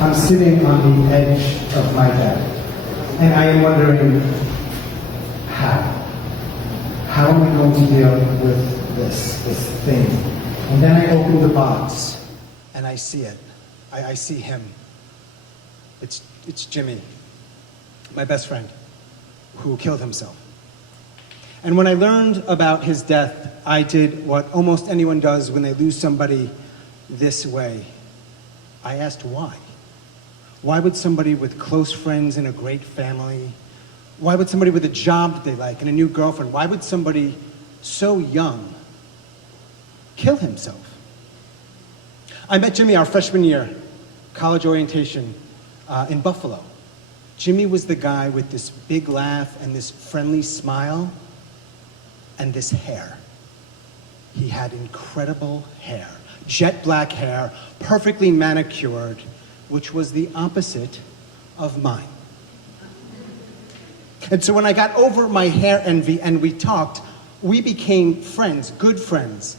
I'm sitting on the edge of my bed, and I am wondering how. How am I going to deal with this thing? And then I open the box, and I see it. I see him. It's Jimmy, my best friend, who killed himself. And when I learned about his death, I did what almost anyone does when they lose somebody this way. I asked why. Why would somebody with close friends and a great family, why would somebody with a job that they like and a new girlfriend, why would somebody so young kill himself? I met Jimmy our freshman year, college orientation in Buffalo. Jimmy was the guy with this big laugh and this friendly smile and this hair. He had incredible hair, jet black hair, perfectly manicured, which was the opposite of mine. And so when I got over my hair envy and we talked, we became friends, good friends,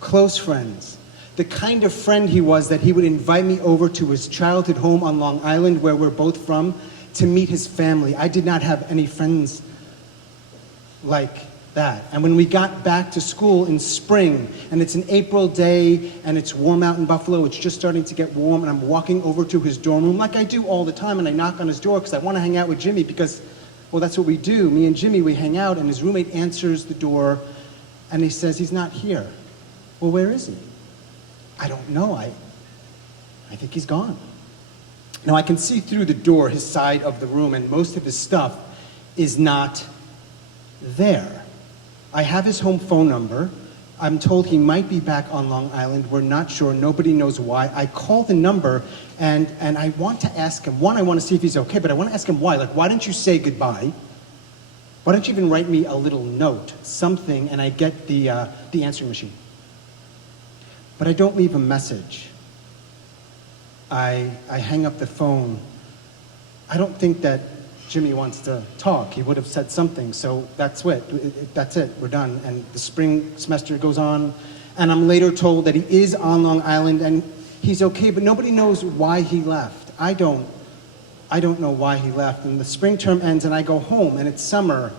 close friends. The kind of friend he was that he would invite me over to his childhood home on Long Island, where we're both from, to meet his family. I did not have any friends like that. And when we got back to school in spring, and it's an April day, and it's warm out in Buffalo, it's just starting to get warm, and I'm walking over to his dorm room like I do all the time, and I knock on his door because I want to hang out with Jimmy because, well, that's what we do. Me and Jimmy, we hang out, and his roommate answers the door, and he says, he's not here. Well, where is he? I don't know. I think he's gone. Now, I can see through the door his side of the room, and most of his stuff is not there. I have his home phone number. I'm told he might be back on Long Island. We're not sure. Nobody knows why. I call the number, and I want to ask him. One, I want to see if he's okay, but I want to ask him why. Like, why didn't you say goodbye? Why don't you even write me a little note, something, and I get the answering machine. But I don't leave a message. I hang up the phone. I don't think that Jimmy wants to talk. He would have said something, so that's it. That's it. We're done. And the spring semester goes on, and I'm later told that he is on Long Island and he's okay, but nobody knows why he left. I don't know why he left. And the spring term ends, and I go home, and it's summer,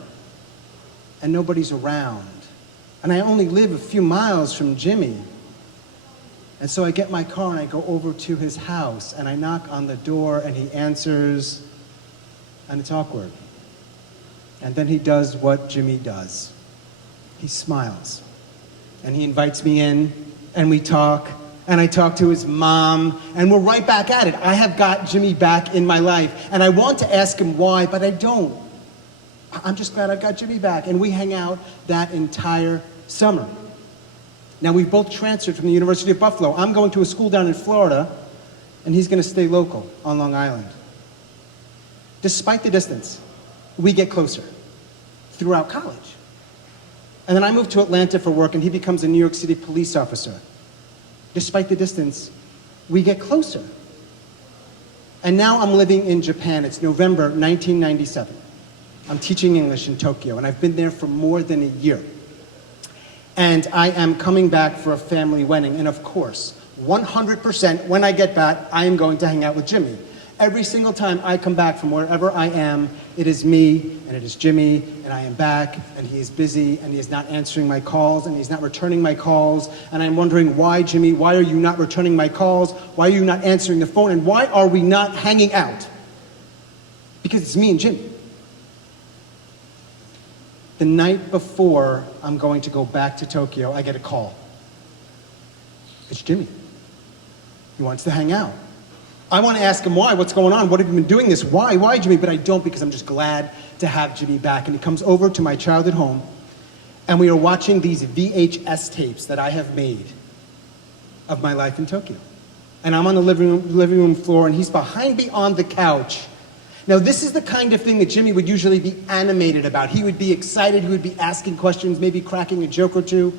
and nobody's around. And I only live a few miles from Jimmy. And so I get my car and I go over to his house, and I knock on the door, and he answers. And it's awkward. And then he does what Jimmy does. He smiles. And he invites me in, and we talk, and I talk to his mom, and we're right back at it. I have got Jimmy back in my life, and I want to ask him why, but I don't. I'm just glad I've got Jimmy back, and we hang out that entire summer. Now, we've both transferred from the University of Buffalo. I'm going to a school down in Florida, and he's going to stay local on Long Island. Despite the distance, we get closer throughout college. And then I moved to Atlanta for work, and he becomes a New York City police officer. Despite the distance, we get closer. And now I'm living in Japan. It's November 1997. I'm teaching English in Tokyo, and I've been there for more than a year. And I am coming back for a family wedding, and of course, 100% when I get back, I am going to hang out with Jimmy. Every single time I come back from wherever I am, it is me, and it is Jimmy, and I am back, and he is busy, and he is not answering my calls, and he's not returning my calls, and I'm wondering, why, Jimmy, why are you not returning my calls? Why are you not answering the phone? And why are we not hanging out? Because it's me and Jimmy. The night before I'm going to go back to Tokyo, I get a call. It's Jimmy. He wants to hang out. I want to ask him why, what's going on, what have you been doing this, why Jimmy? But I don't, because I'm just glad to have Jimmy back. And he comes over to my childhood home, and we are watching these VHS tapes that I have made of my life in Tokyo. And I'm on the living room floor, and he's behind me on the couch. Now, this is the kind of thing that Jimmy would usually be animated about. He would be excited, he would be asking questions, maybe cracking a joke or two.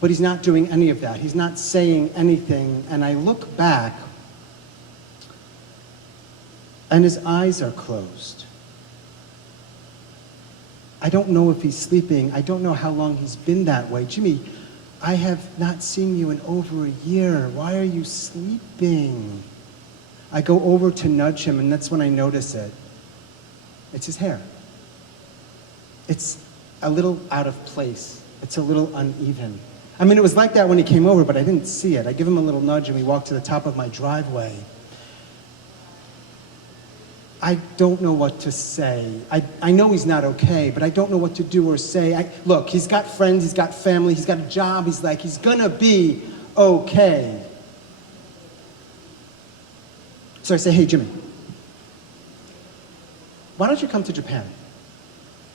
But he's not doing any of that. He's not saying anything. And I look back, and his eyes are closed. I don't know if he's sleeping. I don't know how long he's been that way. Jimmy, I have not seen you in over a year. Why are you sleeping? I go over to nudge him, and that's when I notice it. It's his hair. It's a little out of place. It's a little uneven. I mean, it was like that when he came over, but I didn't see it. I give him a little nudge, and we walk to the top of my driveway. I don't know what to say. I know he's not okay, but I don't know what to do or say. Look, he's got friends, he's got family, he's got a job. He's gonna be okay. So I say, hey, Jimmy, why don't you come to Japan?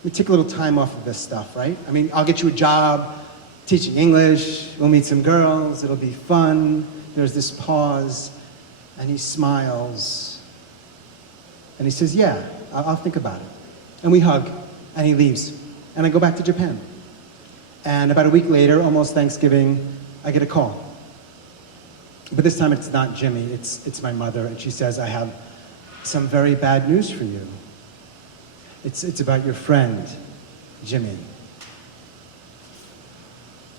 We take a little time off of this stuff, right? I mean, I'll get you a job teaching English, we'll meet some girls, it'll be fun. There's this pause, and he smiles, and he says, yeah, I'll think about it. And we hug, and he leaves, and I go back to Japan. And about a week later, almost Thanksgiving, I get a call. But this time it's not Jimmy, it's my mother, and she says, I have some very bad news for you. It's about your friend, Jimmy.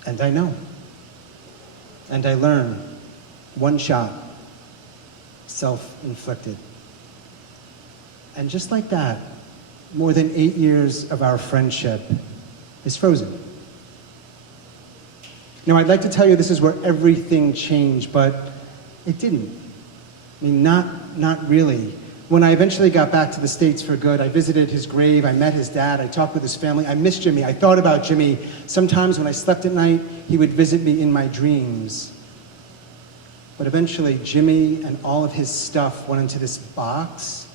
And I know. And I learn. One shot. Self-inflicted. And just like that, more than 8 years of our friendship is frozen. Now, I'd like to tell you this is where everything changed, but it didn't. I mean, not really. When I eventually got back to the States for good, I visited his grave, I met his dad, I talked with his family, I missed Jimmy, I thought about Jimmy. Sometimes when I slept at night, he would visit me in my dreams. But eventually, Jimmy and all of his stuff went into this box,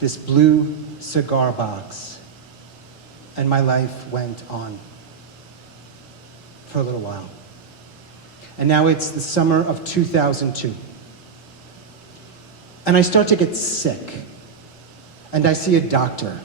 this blue cigar box, and my life went on for a little while. And now it's the summer of 2002. And I start to get sick. And I see a doctor.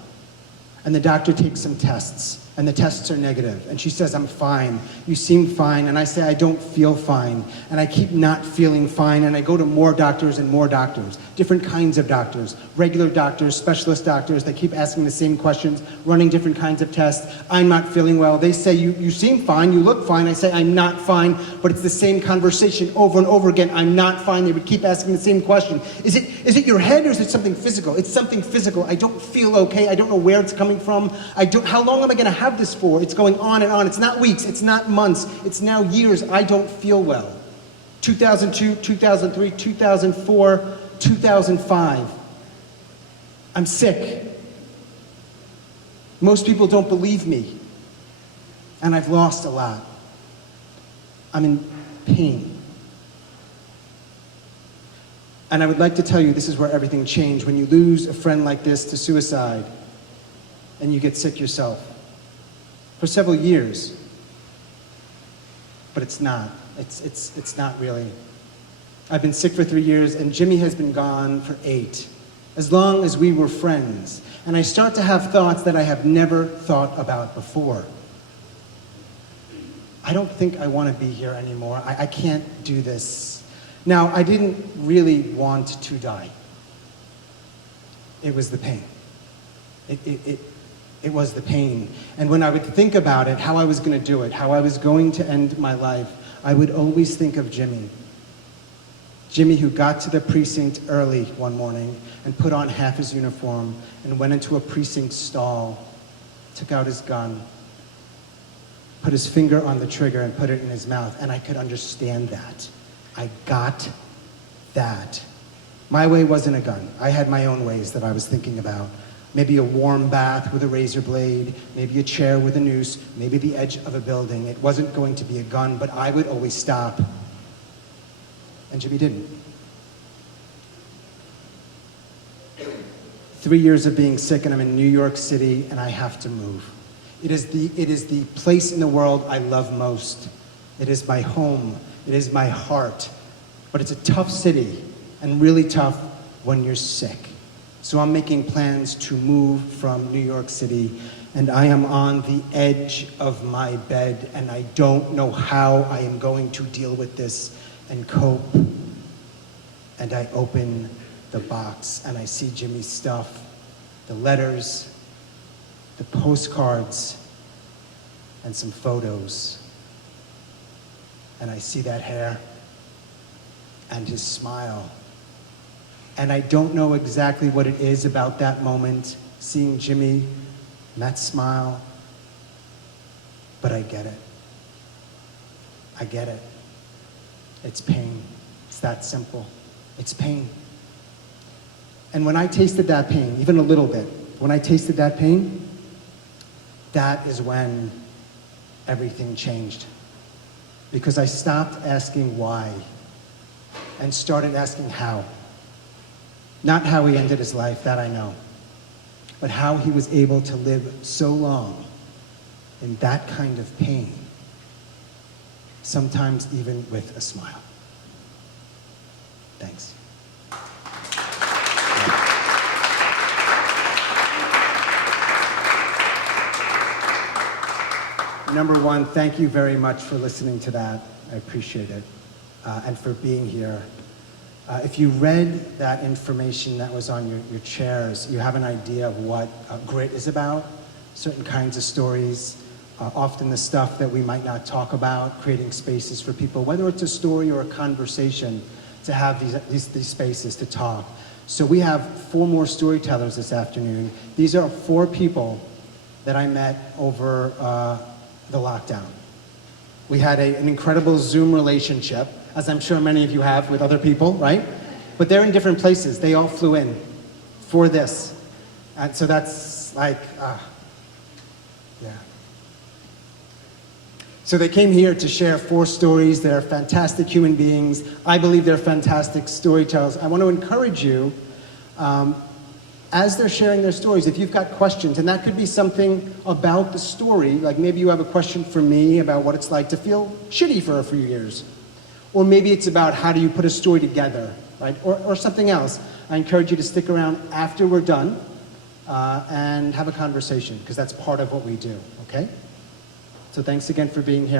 And the doctor takes some tests. And the tests are negative. And she says, I'm fine. You seem fine. And I say, I don't feel fine. And I keep not feeling fine. And I go to more doctors and more doctors. Different kinds of doctors. Regular doctors, specialist doctors. They keep asking the same questions, running different kinds of tests. I'm not feeling well. They say, you seem fine. You look fine. I say, I'm not fine. But it's the same conversation over and over again. I'm not fine. They would keep asking the same question. Is it your head or is it something physical? It's something physical. I don't feel okay. I don't know where it's coming from. How long am I going to have this for? It's going on and on. It's not weeks. It's not months. It's now years. I don't feel well. 2002, 2003, 2004, 2005. I'm sick. Most people don't believe me. And I've lost a lot. I'm in pain. And I would like to tell you this is where everything changed. When you lose a friend like this to suicide, and you get sick yourself. For several years. But it's not. It's not really. I've been sick for 3 years, and Jimmy has been gone for 8. As long as we were friends. And I start to have thoughts that I have never thought about before. I don't think I want to be here anymore. I can't do this. Now, I didn't really want to die. It was the pain. It was the pain. And when I would think about it, how I was going to do it, how I was going to end my life, I would always think of Jimmy. Jimmy, who got to the precinct early one morning and put on half his uniform and went into a precinct stall, took out his gun, put his finger on the trigger and put it in his mouth. And I could understand that. I got that. My way wasn't a gun. I had my own ways that I was thinking about. Maybe a warm bath with a razor blade, maybe a chair with a noose, maybe the edge of a building. It wasn't going to be a gun, but I would always stop. And Jimmy didn't. 3 years of being sick, and I'm in New York City, and I have to move. It is the place in the world I love most. It is my home. It is my heart. But it's a tough city, and really tough when you're sick. So I'm making plans to move from New York City, and I am on the edge of my bed, and I don't know how I am going to deal with this and cope. And I open the box, and I see Jimmy's stuff, the letters, the postcards, and some photos. And I see that hair, and his smile, And I don't know exactly what it is about that moment, seeing Jimmy, that smile, but I get it. I get it. It's pain. It's that simple. It's pain. And when I tasted that pain, even a little bit, when I tasted that pain, that is when everything changed. Because I stopped asking why and started asking how. Not how he ended his life, that I know, but how he was able to live so long in that kind of pain, sometimes even with a smile. Thanks. Number one, thank you very much for listening to that. I appreciate it. And for being here. If you read that information that was on your chairs, you have an idea of what grit is about, certain kinds of stories, often the stuff that we might not talk about, creating spaces for people, whether it's a story or a conversation, to have these spaces to talk. So we have 4 more storytellers this afternoon. These are 4 people that I met over the lockdown. We had an incredible Zoom relationship, as I'm sure many of you have with other people, right? But they're in different places. They all flew in for this. And so that's like, yeah. So they came here to share 4 stories. They're fantastic human beings. I believe they're fantastic storytellers. I want to encourage you, as they're sharing their stories, if you've got questions, and that could be something about the story, like maybe you have a question for me about what it's like to feel shitty for a few years. Or maybe it's about how do you put a story together, right? Or something else. I encourage you to stick around after we're done and have a conversation, because that's part of what we do, okay? So thanks again for being here.